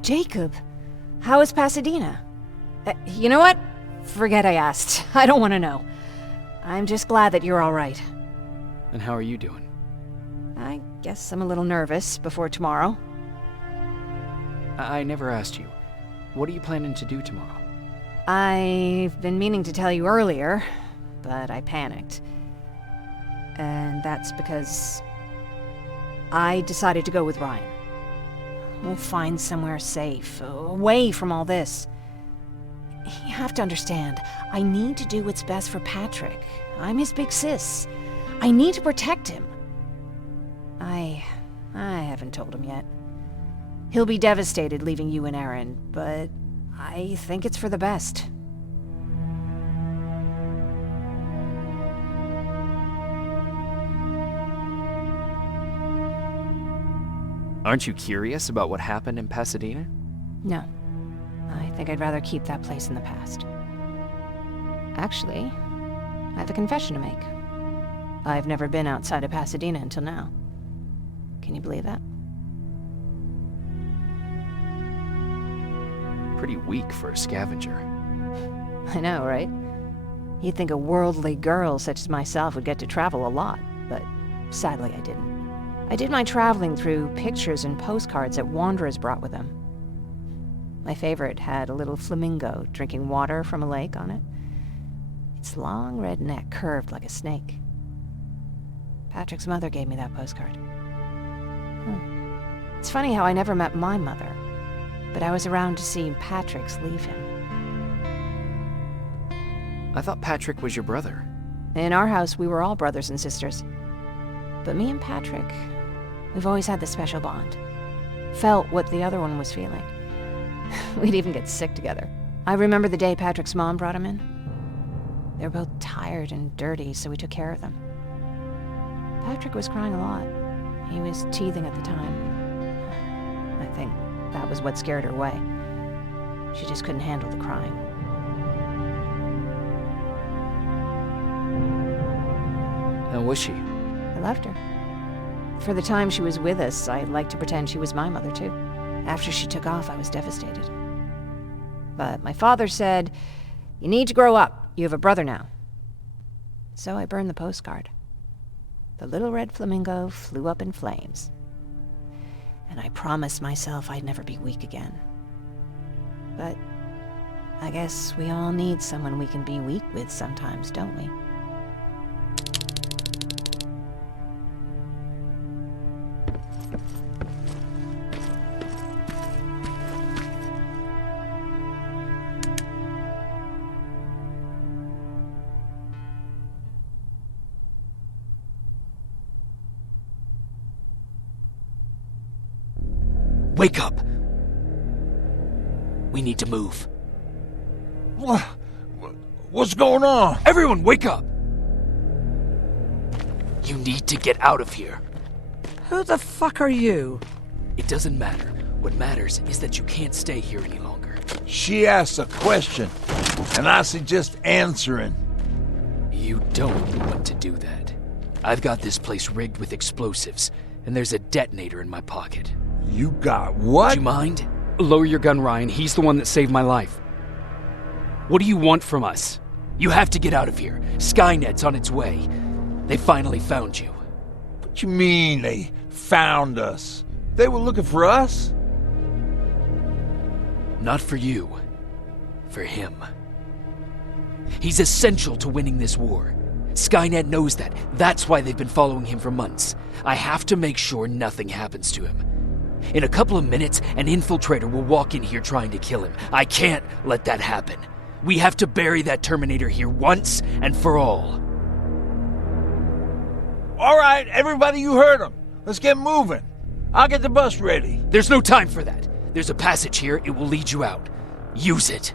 Jacob, how is Pasadena? You know what? Forget I asked. I don't want to know. I'm just glad that you're all right. And how are you doing? I guess I'm a little nervous before tomorrow. I never asked you. What are you planning to do tomorrow? I've been meaning to tell you earlier, but I panicked. And that's because I decided to go with Ryan. We'll find somewhere safe, away from all this. You have to understand, I need to do what's best for Patrick. I'm his big sis. I need to protect him. I haven't told him yet. He'll be devastated leaving you and Aaron, but I think it's for the best. Aren't you curious about what happened in Pasadena? No. I think I'd rather keep that place in the past. Actually, I have a confession to make. I've never been outside of Pasadena until now. Can you believe that? Pretty weak for a scavenger. I know, right? You'd think a worldly girl such as myself would get to travel a lot, but sadly I didn't. I did my traveling through pictures and postcards that wanderers brought with them. My favorite had a little flamingo drinking water from a lake on it. Its long red neck curved like a snake. Patrick's mother gave me that postcard. It's funny how I never met my mother, but I was around to see Patrick's leave him. I thought Patrick was your brother. In our house, we were all brothers and sisters. But me and Patrick, we've always had this special bond. Felt what the other one was feeling. We'd even get sick together. I remember the day Patrick's mom brought him in. They were both tired and dirty, so we took care of them. Patrick was crying a lot. He was teething at the time. I think that was what scared her away. She just couldn't handle the crying. How was she? I left her. For the time she was with us, I liked to pretend she was my mother, too. After she took off, I was devastated. But my father said, "You need to grow up. You have a brother now." So I burned the postcard. The little red flamingo flew up in flames. And I promised myself I'd never be weak again. But I guess we all need someone we can be weak with sometimes, don't we? Wake up! We need to move. What's going on? Everyone, wake up! You need to get out of here. Who the fuck are you? It doesn't matter. What matters is that you can't stay here any longer. She asks a question, and I suggest answering. You don't want to do that. I've got this place rigged with explosives, and there's a detonator in my pocket. You got what? Do you mind? Lower your gun, Ryan. He's the one that saved my life. What do you want from us? You have to get out of here. Skynet's on its way. They finally found you. What you mean they found us? They were looking for us? Not for you. For him. He's essential to winning this war. Skynet knows that. That's why they've been following him for months. I have to make sure nothing happens to him. In a couple of minutes, an infiltrator will walk in here trying to kill him. I can't let that happen. We have to bury that Terminator here once and for all. All right, everybody, you heard him. Let's get moving. I'll get the bus ready. There's no time for that. There's a passage here. It will lead you out. Use it.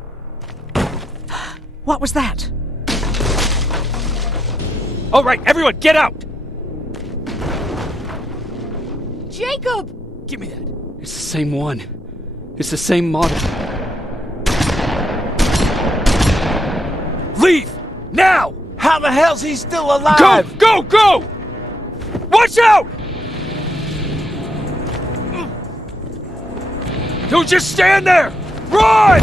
What was that? All right, everyone, get out! Jacob! Give me that. It's the same one. It's the same model. Leave! Now! How the hell's he still alive? Go! Watch out! Don't just stand there! Run!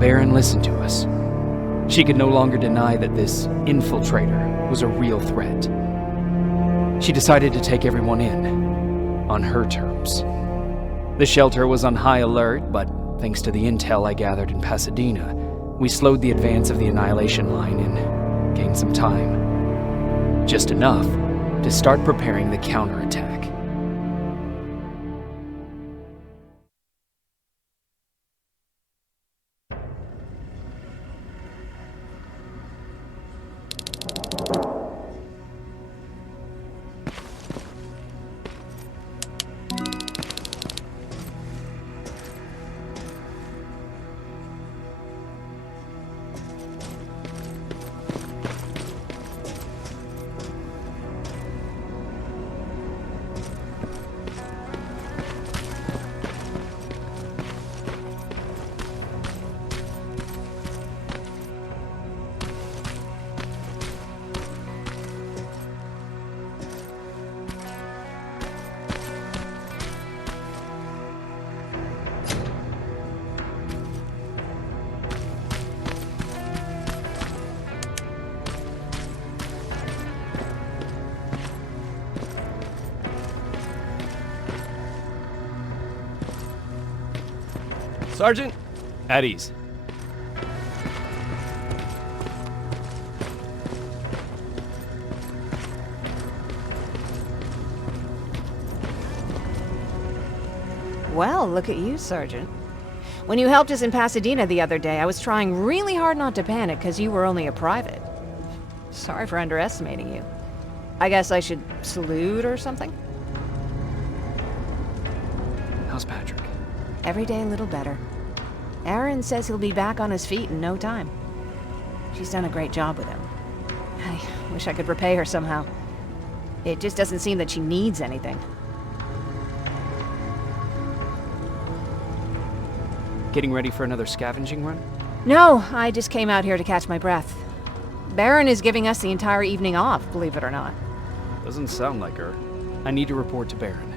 Baron listened to us. She could no longer deny that this infiltrator was a real threat. She decided to take everyone in, on her terms. The shelter was on high alert, but thanks to the intel I gathered in Pasadena, we slowed the advance of the Annihilation Line and gained some time. Just enough to start preparing the counterattack. Sergeant, at ease. Well, look at you, Sergeant. When you helped us in Pasadena the other day, I was trying really hard not to panic because you were only a private. Sorry for underestimating you. I guess I should salute or something? How's Patrick? Every day a little better. Aaron says he'll be back on his feet in no time. She's done a great job with him. I wish I could repay her somehow. It just doesn't seem that she needs anything. Getting ready for another scavenging run? No, I just came out here to catch my breath. Baron is giving us the entire evening off, believe it or not. Doesn't sound like her. I need to report to Baron.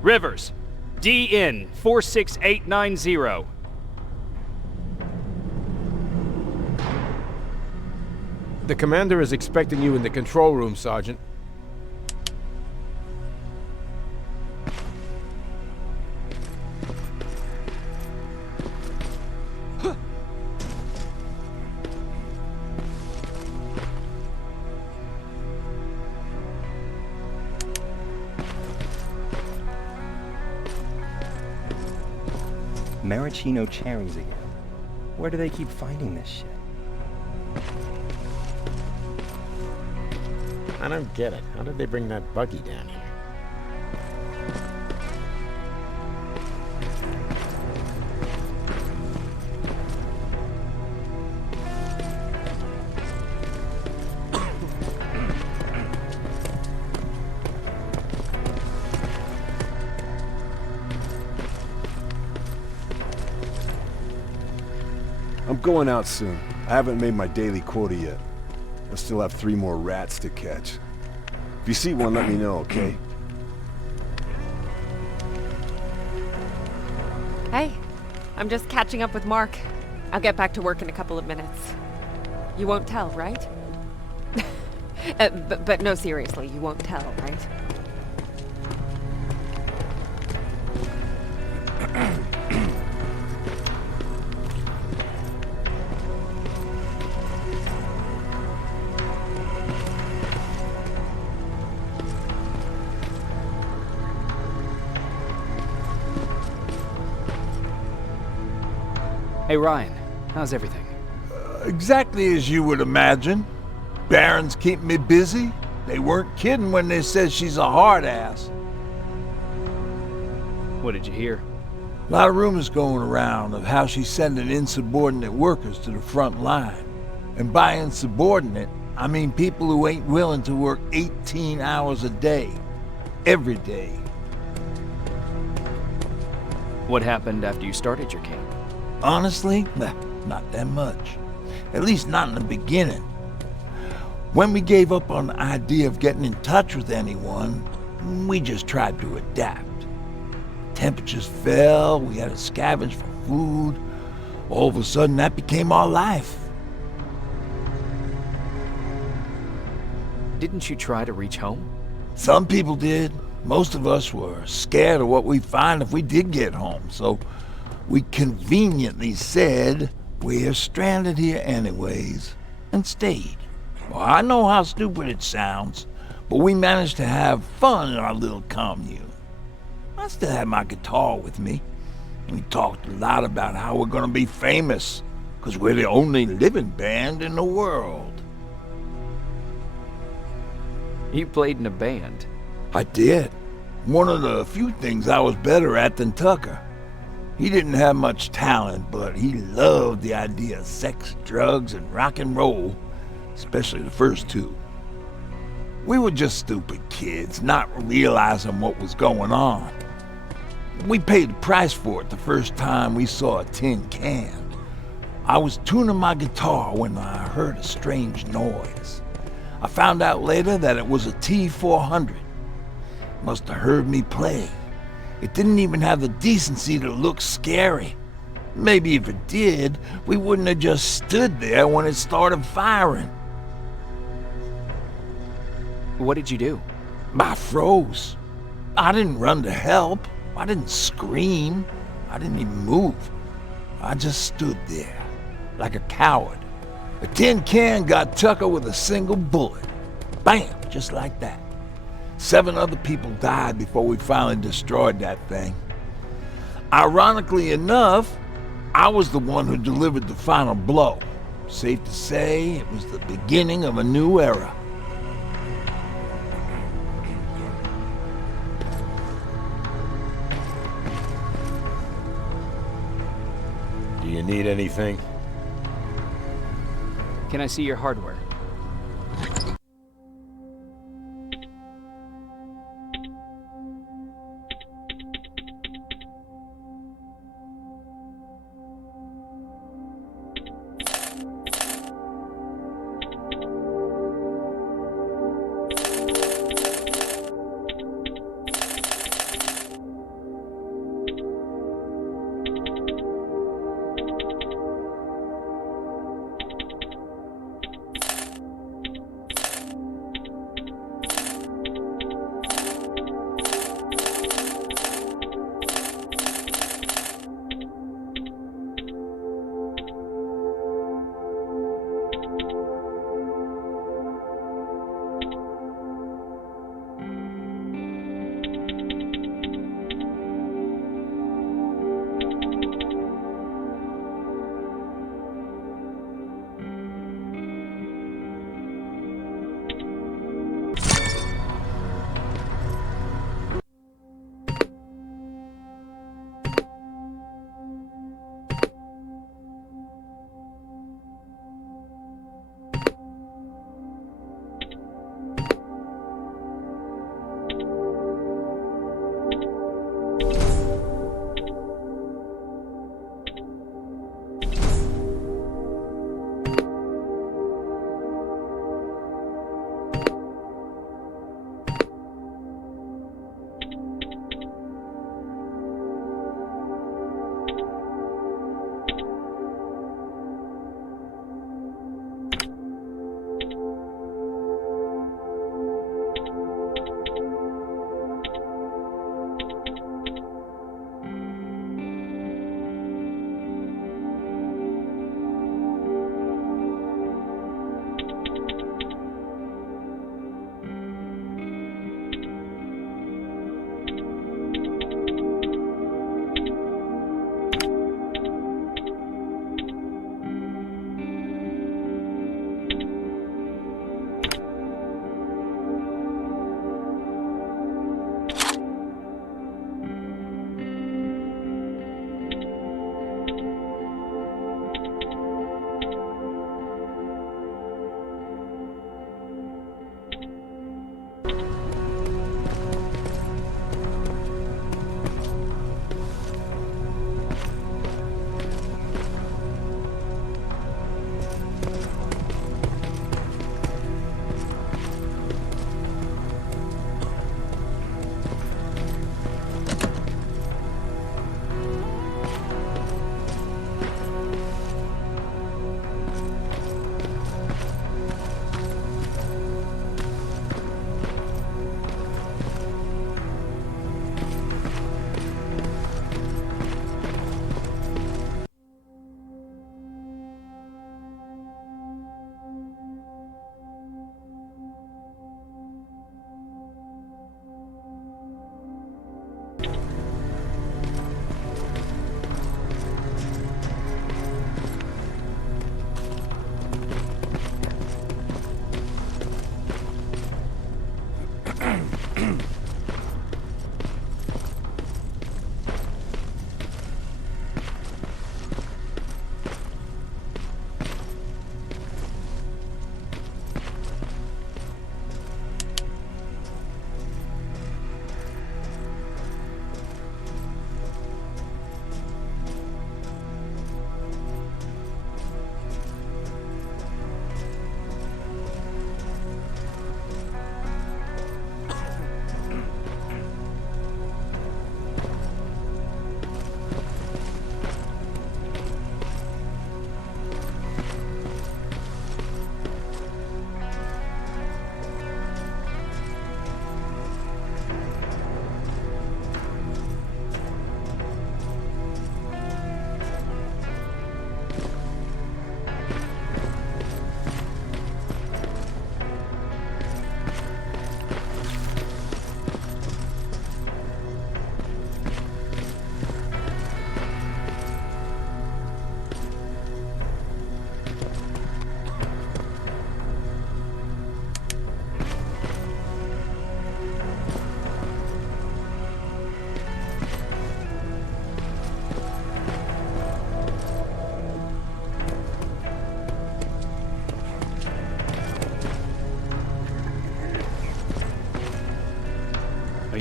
Rivers, DN 46890. The commander is expecting you in the control room, Sergeant. Maraschino cherries again. Where do they keep finding this shit? I don't get it. How did they bring that buggy down here? I'm going out soon. I haven't made my daily quota yet. I still have 3 more rats to catch. If you see one, let me know, okay? Hey, I'm just catching up with Mark. I'll get back to work in a couple of minutes. You won't tell, right? But no, seriously, you won't tell, right? Hey Ryan, how's everything? Exactly as you would imagine. Baron's keeping me busy. They weren't kidding when they said she's a hard ass. What did you hear? A lot of rumors going around of how she's sending insubordinate workers to the front line. And by insubordinate, I mean people who ain't willing to work 18 hours a day. Every day. What happened after you started your camp? Honestly, not that much. At least not in the beginning. When we gave up on the idea of getting in touch with anyone, we just tried to adapt. Temperatures fell, we had to scavenge for food. All of a sudden, that became our life. Didn't you try to reach home? Some people did. Most of us were scared of what we'd find if we did get home, so we conveniently said, we're stranded here anyways, and stayed. Well, I know how stupid it sounds, but we managed to have fun in our little commune. I still had my guitar with me. We talked a lot about how we're gonna be famous, because we're the only living band in the world. You played in a band. I did. One of the few things I was better at than Tucker. He didn't have much talent, but he loved the idea of sex, drugs, and rock and roll, especially the first 2. We were just stupid kids, not realizing what was going on. We paid the price for it the first time we saw a tin can. I was tuning my guitar when I heard a strange noise. I found out later that it was a T-400. Must have heard me play. It didn't even have the decency to look scary. Maybe if it did, we wouldn't have just stood there when it started firing. What did you do? I froze. I didn't run to help. I didn't scream. I didn't even move. I just stood there, like a coward. The tin can got Tucker with a single bullet. Bam, just like that. 7 other people died before we finally destroyed that thing. Ironically enough, I was the one who delivered the final blow. Safe to say, it was the beginning of a new era. Do you need anything? Can I see your hardware?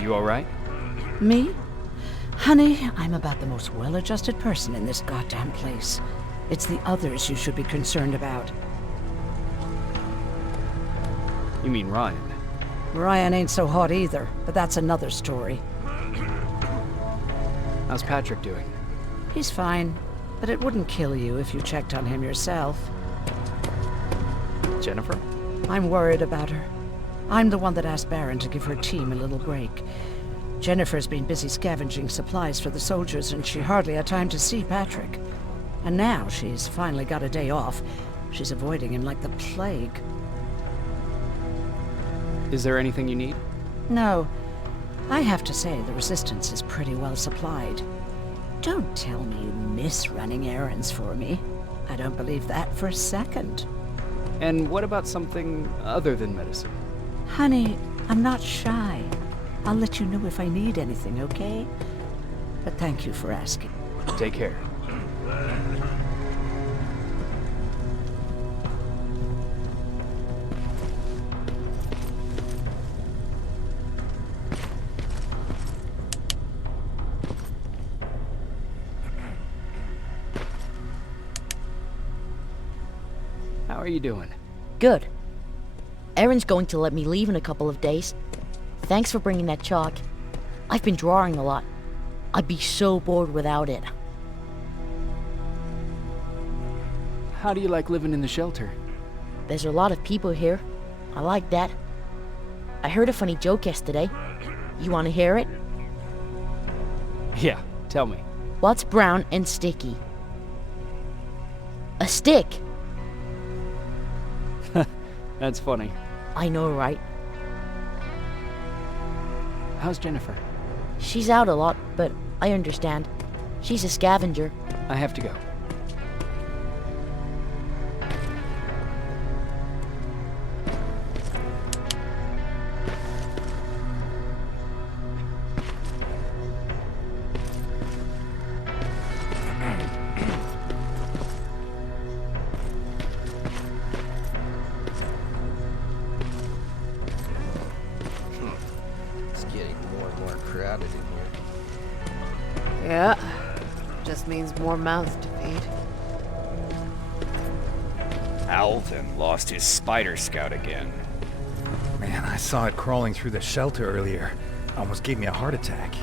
You alright? Me? Honey, I'm about the most well-adjusted person in this goddamn place. It's the others you should be concerned about. You mean Ryan? Ryan ain't so hot either, but that's another story. How's Patrick doing? He's fine, but it wouldn't kill you if you checked on him yourself. Jennifer? I'm worried about her. I'm the one that asked Baron to give her team a little break. Jennifer's been busy scavenging supplies for the soldiers, and she hardly had time to see Patrick. And now she's finally got a day off. She's avoiding him like the plague. Is there anything you need? No. I have to say, the Resistance is pretty well supplied. Don't tell me you miss running errands for me. I don't believe that for a second. And what about something other than medicine? Honey, I'm not shy. I'll let you know if I need anything, okay? But thank you for asking. Take care. How are you doing? Good. Erin's going to let me leave in a couple of days. Thanks for bringing that chalk. I've been drawing a lot. I'd be so bored without it. How do you like living in the shelter? There's a lot of people here. I like that. I heard a funny joke yesterday. You want to hear it? Yeah, tell me. What's brown and sticky? A stick! That's funny. I know, right? How's Jennifer? She's out a lot, but I understand. She's a scavenger. I have to go. It's getting more and more crowded in here. Yeah. Just means more mouths to feed. Alvin lost his spider scout again. Man, I saw it crawling through the shelter earlier. Almost gave me a heart attack.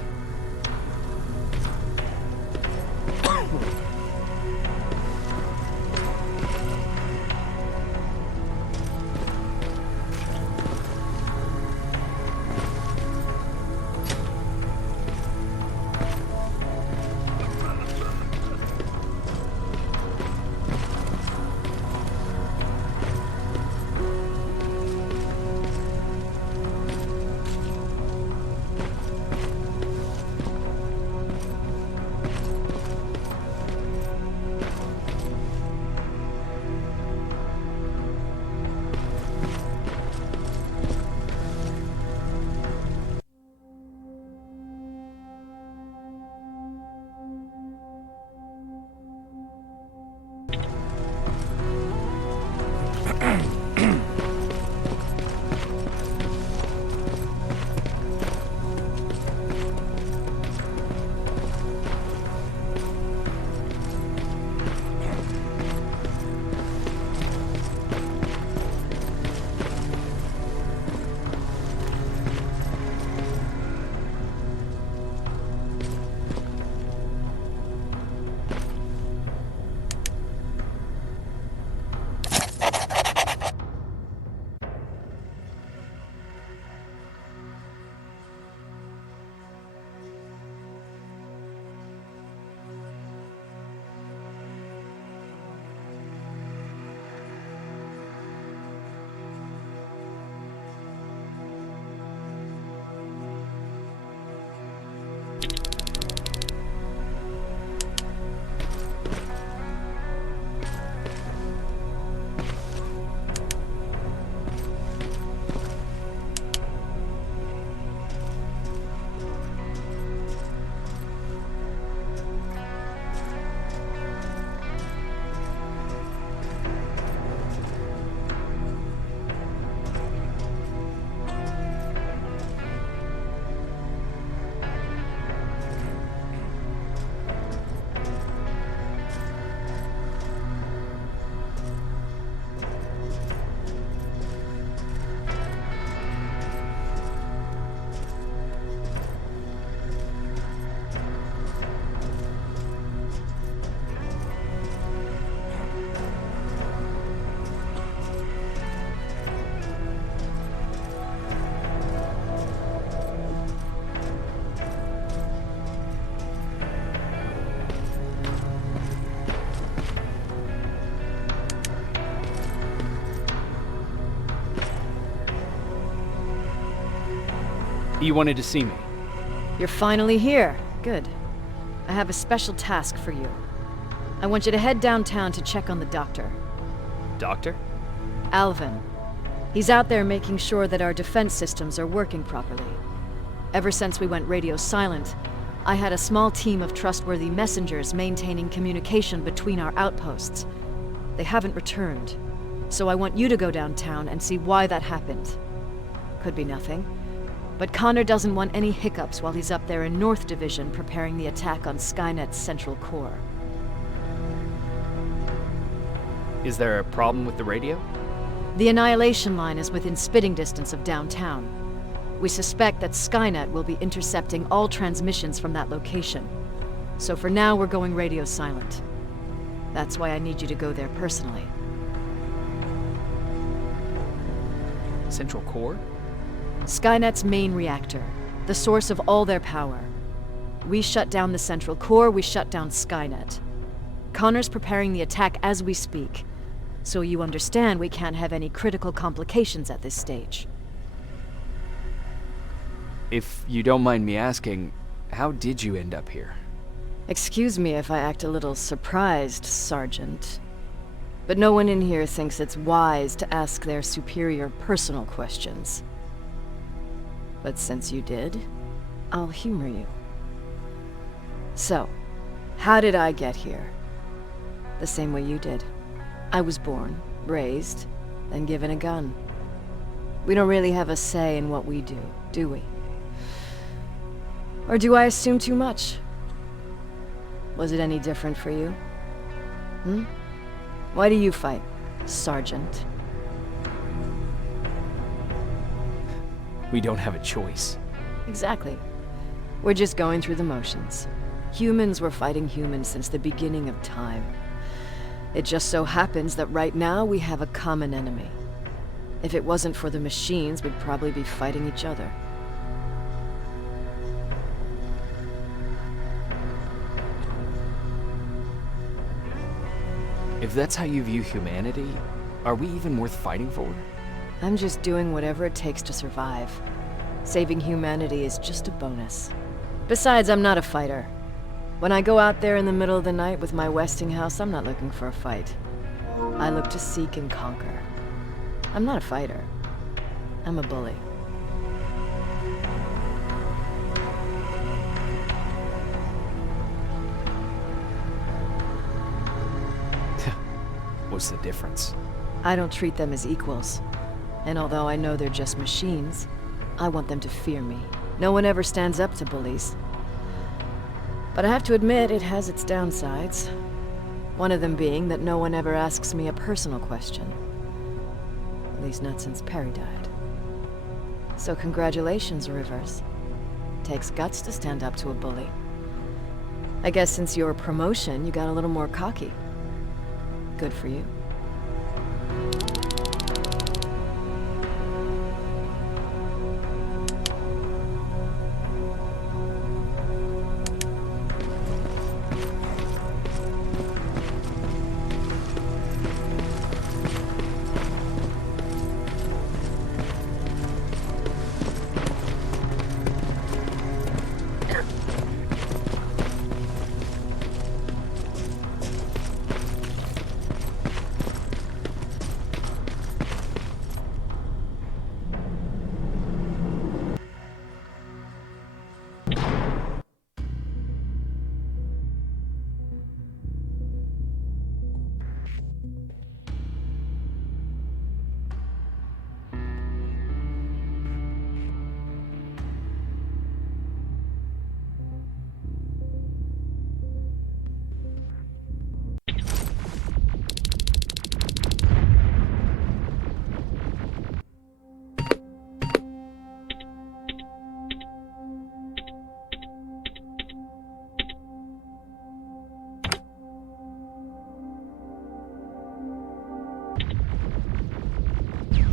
You wanted to see me. You're finally here. Good. I have a special task for you. I want you to head downtown to check on the doctor. Doctor? Alvin. He's out there making sure that our defense systems are working properly. Ever since we went radio silent, I had a small team of trustworthy messengers maintaining communication between our outposts. They haven't returned, so I want you to go downtown and see why that happened. Could be nothing, but Connor doesn't want any hiccups while he's up there in North Division preparing the attack on Skynet's central core. Is there a problem with the radio? The Annihilation Line is within spitting distance of downtown. We suspect that Skynet will be intercepting all transmissions from that location. So for now, we're going radio silent. That's why I need you to go there personally. Central core? Skynet's main reactor, the source of all their power. We shut down the central core, we shut down Skynet. Connor's preparing the attack as we speak, so you understand we can't have any critical complications at this stage. If you don't mind me asking, how did you end up here? Excuse me if I act a little surprised, Sergeant. But no one in here thinks it's wise to ask their superior personal questions. But since you did, I'll humor you. So, how did I get here? The same way you did. I was born, raised, then given a gun. We don't really have a say in what we do we? Or do I assume too much? Was it any different for you? Why do you fight, Sergeant? We don't have a choice. Exactly. We're just going through the motions. Humans were fighting humans since the beginning of time. It just so happens that right now we have a common enemy. If it wasn't for the machines, we'd probably be fighting each other. If that's how you view humanity, are we even worth fighting for? I'm just doing whatever it takes to survive. Saving humanity is just a bonus. Besides, I'm not a fighter. When I go out there in the middle of the night with my Westinghouse, I'm not looking for a fight. I look to seek and conquer. I'm not a fighter. I'm a bully. What's the difference? I don't treat them as equals. And although I know they're just machines, I want them to fear me. No one ever stands up to bullies. But I have to admit, it has its downsides. One of them being that no one ever asks me a personal question. At least not since Perry died. So congratulations, Rivers. Takes guts to stand up to a bully. I guess since your promotion, you got a little more cocky. Good for you.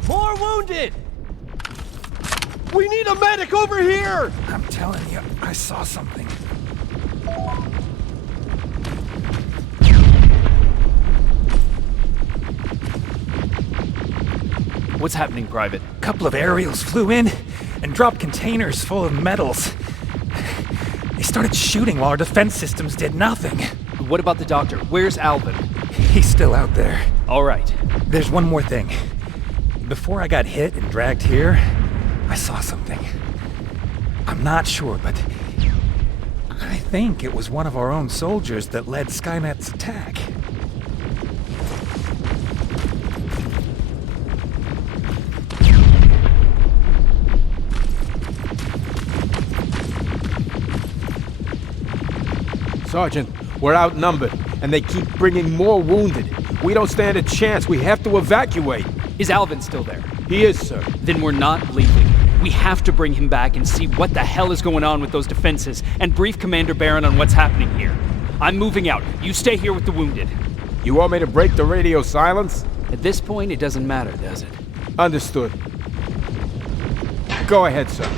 More wounded! We need a medic over here! I'm telling you, I saw something. What's happening, Private? A couple of aerials flew in. and dropped containers full of metals. They started shooting while our defense systems did nothing. What about the doctor? Where's Alvin? He's still out there. All right. There's one more thing. Before I got hit and dragged here, I saw something. I'm not sure, but I think it was one of our own soldiers that led Skynet's attack. Sergeant, we're outnumbered, and they keep bringing more wounded. We don't stand a chance. We have to evacuate. Is Alvin still there? He is, sir. Then we're not leaving. We have to bring him back and see what the hell is going on with those defenses, and brief Commander Barron on what's happening here. I'm moving out. You stay here with the wounded. You want me to break the radio silence? At this point, it doesn't matter, does it? Understood. Go ahead, sir.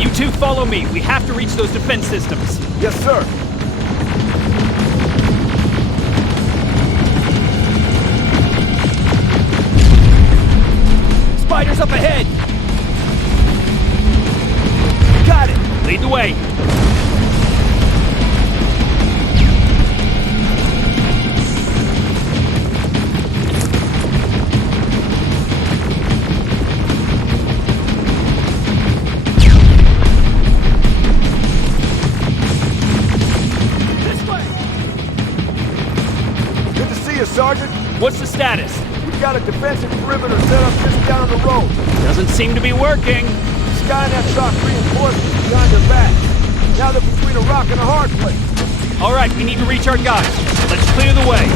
You two follow me. We have to reach those defense systems. Yes, sir. Spiders up ahead! Got it! Lead the way! This way! Good to see you, Sergeant. What's the status? We've got a defensive perimeter set up just down the road. Doesn't seem to be working. Skynet dropped reinforcements behind their back. Now they're between a rock and a hard place. All right, we need to reach our guys. Let's clear the way.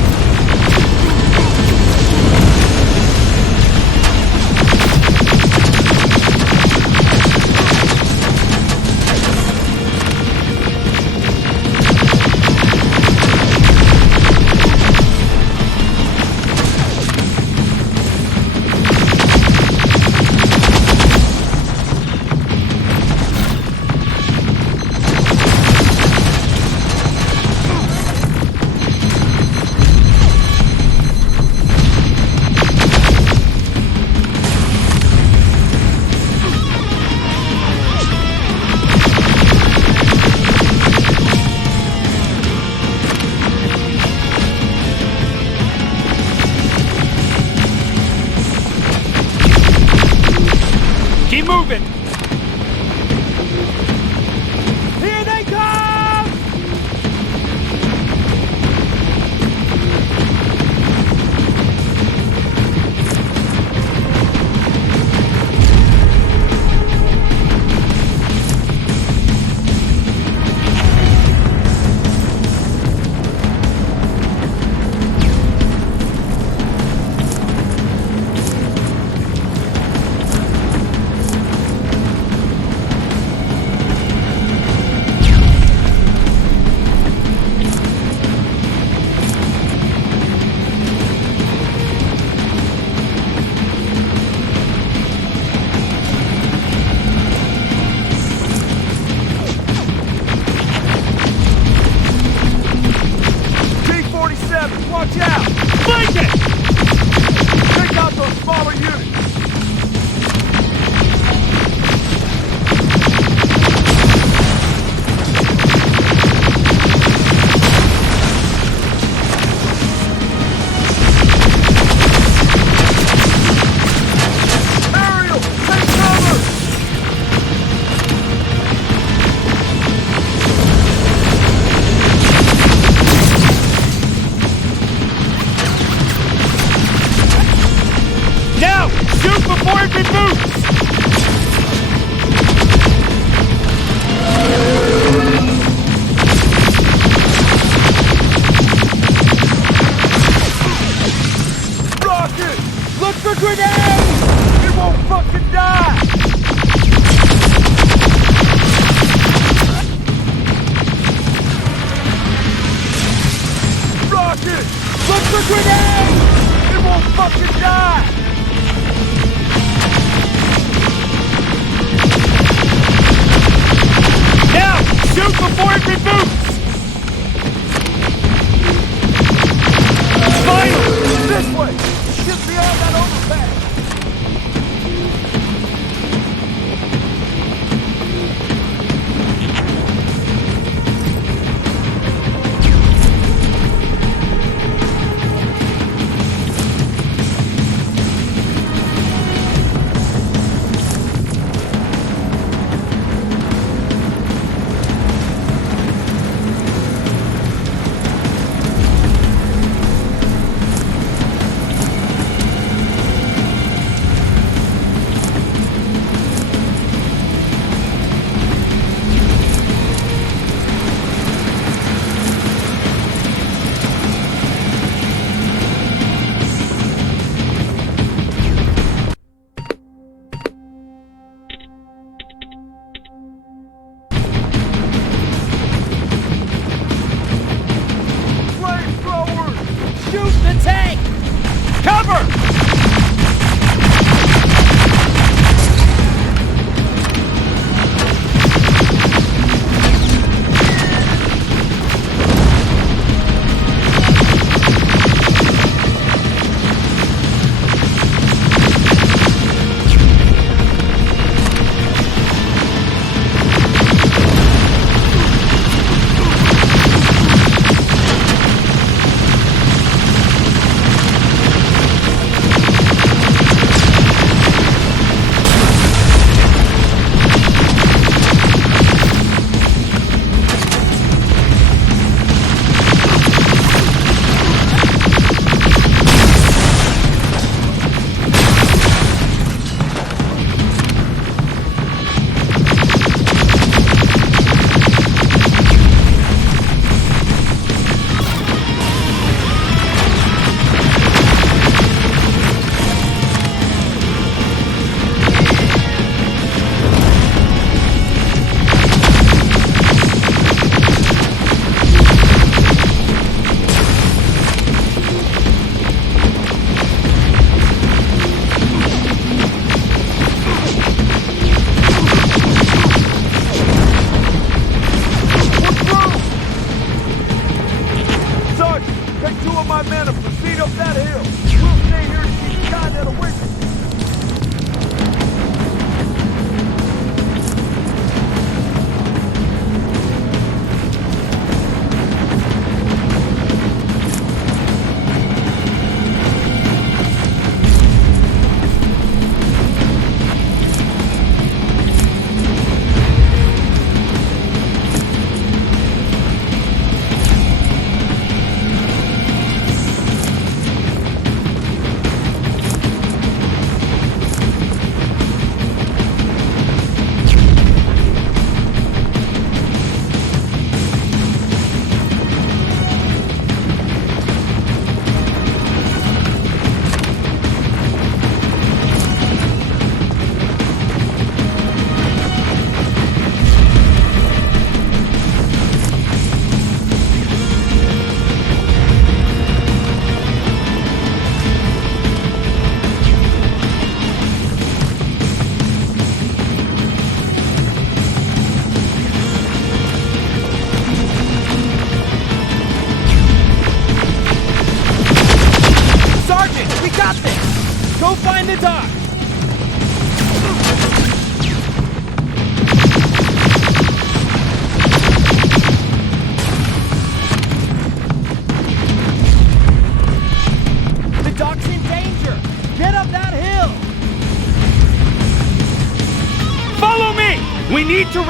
Keep moving! Here they come! Watch out! Flank it! Take out those smaller units! Ariel, take cover! Now! Shoot before it reboots! Rocket! Look for grenades! It won't fucking die! Rocket! Look for grenades! It won't fucking die! Now! Shoot before it reboots!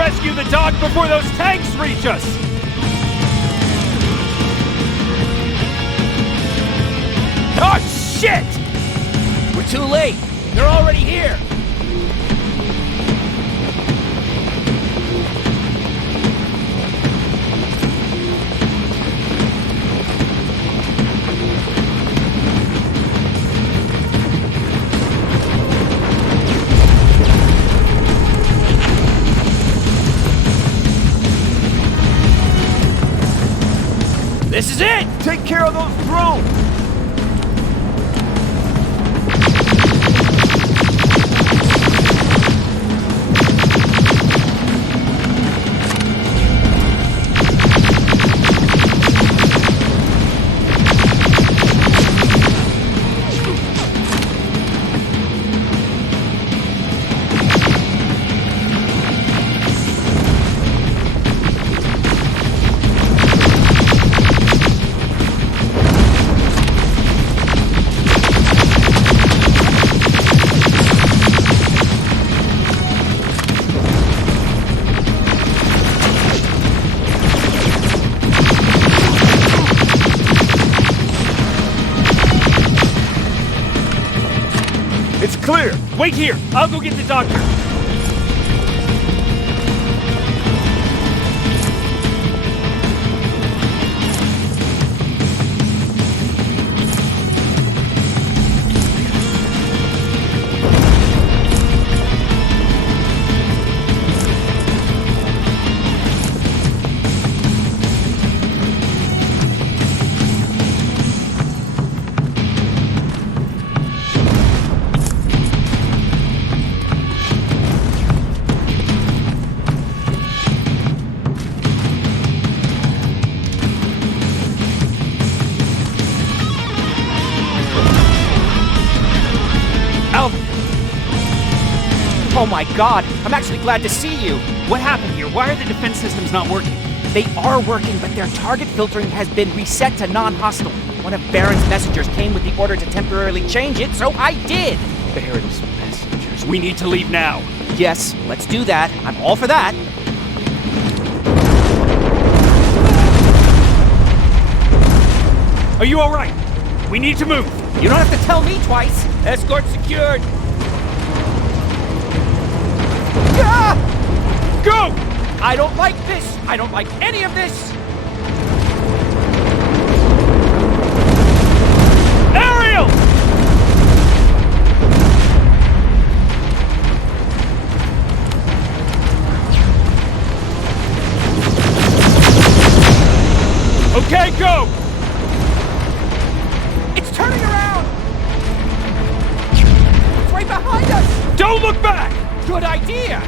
rescue the dog before those tanks reach us! Oh, shit! We're too late. They're already here. This is it! Take care of those drones! It's clear! Wait here! I'll go get the doctor! Oh my god, I'm actually glad to see you. What happened here? Why are the defense systems not working? They are working, but their target filtering has been reset to non-hostile. One of Baron's messengers came with the order to temporarily change it, so I did. Baron's messengers. We need to leave now. Yes, let's do that. I'm all for that. Are you alright? We need to move. You don't have to tell me twice. Escort secured. Ah! Go! I don't like this. I don't like any of this. Ariel! Okay, go! It's turning around! It's right behind us! Don't look back! Good idea!